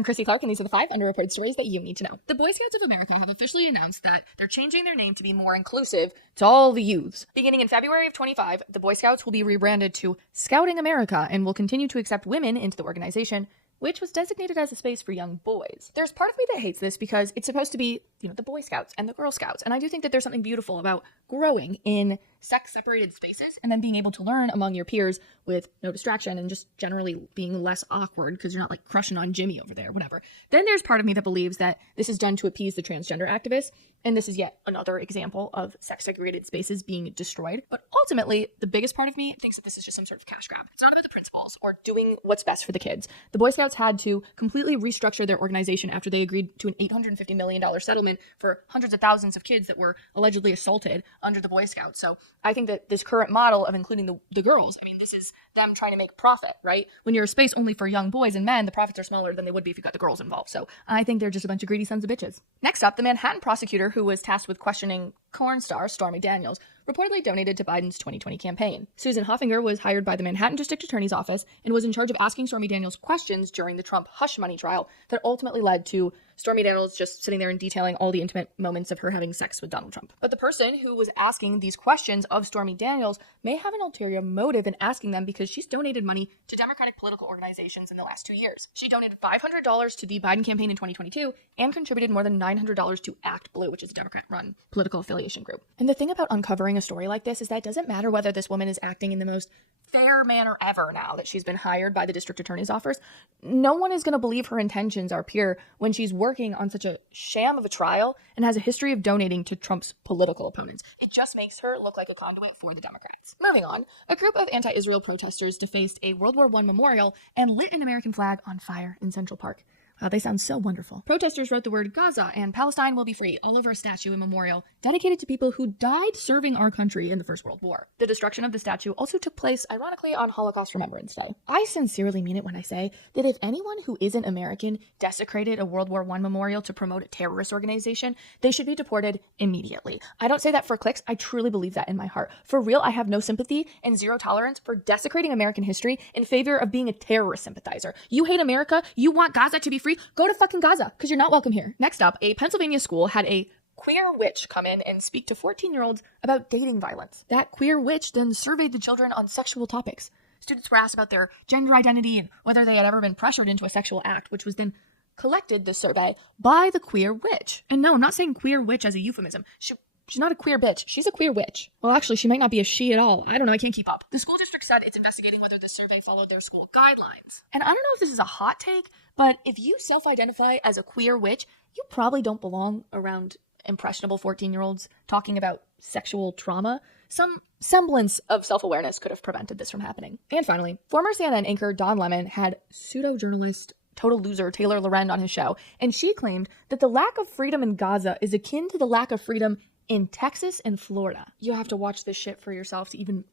I'm Chrissy Clark, and these are the 5 underreported stories that you need to know. The Boy Scouts of America have officially announced that they're changing their name to be more inclusive to all the youths. Beginning in February of 25, the Boy Scouts will be rebranded to Scouting America and will continue to accept women into the organization, which was designated as a space for young boys. There's part of me that hates this because it's supposed to be, the Boy Scouts and the Girl Scouts. And I do think that there's something beautiful about growing in sex-separated spaces and then being able to learn among your peers with no distraction and just generally being less awkward because you're not like crushing on Jimmy over there, whatever. Then there's part of me that believes that this is done to appease the transgender activists. And this is yet another example of sex-segregated spaces being destroyed. But ultimately, the biggest part of me thinks that this is just some sort of cash grab. It's not about the principles or doing what's best for the kids. The Boy Scouts had to completely restructure their organization after they agreed to an $850 million settlement for hundreds of thousands of kids that were allegedly assaulted under the Boy Scouts. So I think that this current model of including the girls, this is them trying to make profit, right? When you're a space only for young boys and men, the profits are smaller than they would be if you got the girls involved. So I think they're just a bunch of greedy sons of bitches. Next up, the Manhattan prosecutor who was tasked with questioning porn star Stormy Daniels reportedly donated to Biden's 2020 campaign. Susan Hoffinger was hired by the Manhattan District Attorney's Office and was in charge of asking Stormy Daniels questions during the Trump hush money trial that ultimately led to Stormy Daniels just sitting there and detailing all the intimate moments of her having sex with Donald Trump. But the person who was asking these questions of Stormy Daniels may have an ulterior motive in asking them because she's donated money to Democratic political organizations in the last 2 years. She donated $500 to the Biden campaign in 2022 and contributed more than $900 to Act Blue, which is a Democrat-run political affiliation group. And the thing about uncovering a story like this is that it doesn't matter whether this woman is acting in the most fair manner ever now that she's been hired by the district attorney's office. No one is going to believe her intentions are pure when she's working on such a sham of a trial and has a history of donating to Trump's political opponents. It just makes her look like a conduit for the Democrats. Moving on, a group of anti-Israel protesters defaced a World War I memorial and lit an American flag on fire in Central Park. Wow, they sound so wonderful. Protesters wrote the word Gaza and Palestine will be free all over a statue and memorial dedicated to people who died serving our country in the First World War. The destruction of the statue also took place, ironically, on Holocaust Remembrance Day. I sincerely mean it when I say that if anyone who isn't American desecrated a World War I memorial to promote a terrorist organization, they should be deported immediately. I don't say that for clicks. I truly believe that in my heart. For real, I have no sympathy and zero tolerance for desecrating American history in favor of being a terrorist sympathizer. You hate America? You want Gaza to be free? Go to fucking Gaza, because you're not welcome here. Next up, a Pennsylvania school had a queer witch come in and speak to 14-year-olds about dating violence. That queer witch then surveyed the children on sexual topics. Students were asked about their gender identity and whether they had ever been pressured into a sexual act, which was then collected, this survey, by the queer witch. And no, I'm not saying queer witch as a euphemism. She's not a queer bitch. She's a queer witch. Well, actually, she might not be a she at all. I don't know. I can't keep up. The school district said it's investigating whether the survey followed their school guidelines. And I don't know if this is a hot take, but if you self-identify as a queer witch, you probably don't belong around impressionable 14-year-olds talking about sexual trauma. Some semblance of self-awareness could have prevented this from happening. And finally, former CNN anchor Don Lemon had pseudo-journalist total loser Taylor Loren on his show, and she claimed that the lack of freedom in Gaza is akin to the lack of freedom in Texas and Florida. You have to watch this shit for yourself to even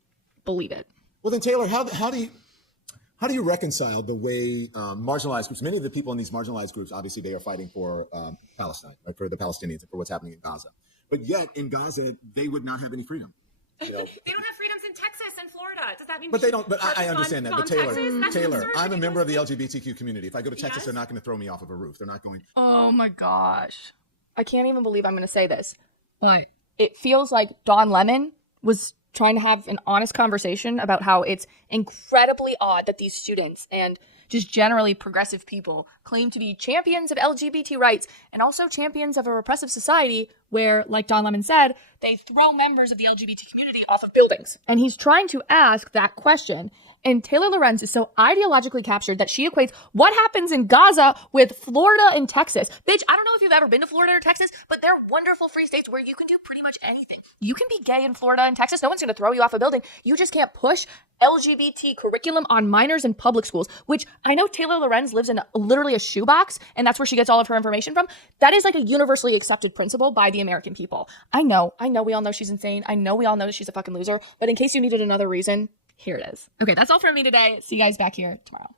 believe it. Well then, Taylor, how do you reconcile the way marginalized groups, many of the people in these marginalized groups, obviously they are fighting for Palestine, right, for the Palestinians and for what's happening in Gaza. But yet in Gaza, they would not have any freedom. They don't have freedoms in Texas and Florida. Does that mean? But they don't. But I understand that. But Taylor, I'm a member of the LGBTQ community. If I go to Texas, they're not going to throw me off of a roof. They're not going. Oh my gosh, I can't even believe I'm going to say this, but it feels like Don Lemon was trying to have an honest conversation about how it's incredibly odd that these students and just generally progressive people claim to be champions of LGBT rights and also champions of a repressive society where, like Don Lemon said, they throw members of the LGBT community off of buildings. And he's trying to ask that question. And Taylor Lorenz is so ideologically captured that she equates what happens in Gaza with Florida and Texas. Bitch, I don't know if you've ever been to Florida or Texas, but they're wonderful free states where you can do pretty much anything. You can be gay in Florida and Texas. No one's going to throw you off a building. You just can't push LGBT curriculum on minors in public schools, which I know Taylor Lorenz lives in literally a shoebox, and that's where she gets all of her information from. That is like a universally accepted principle by the American people. I know we all know she's insane. I know we all know she's a fucking loser, but in case you needed another reason, here it is. Okay, that's all from me today. See you guys back here tomorrow.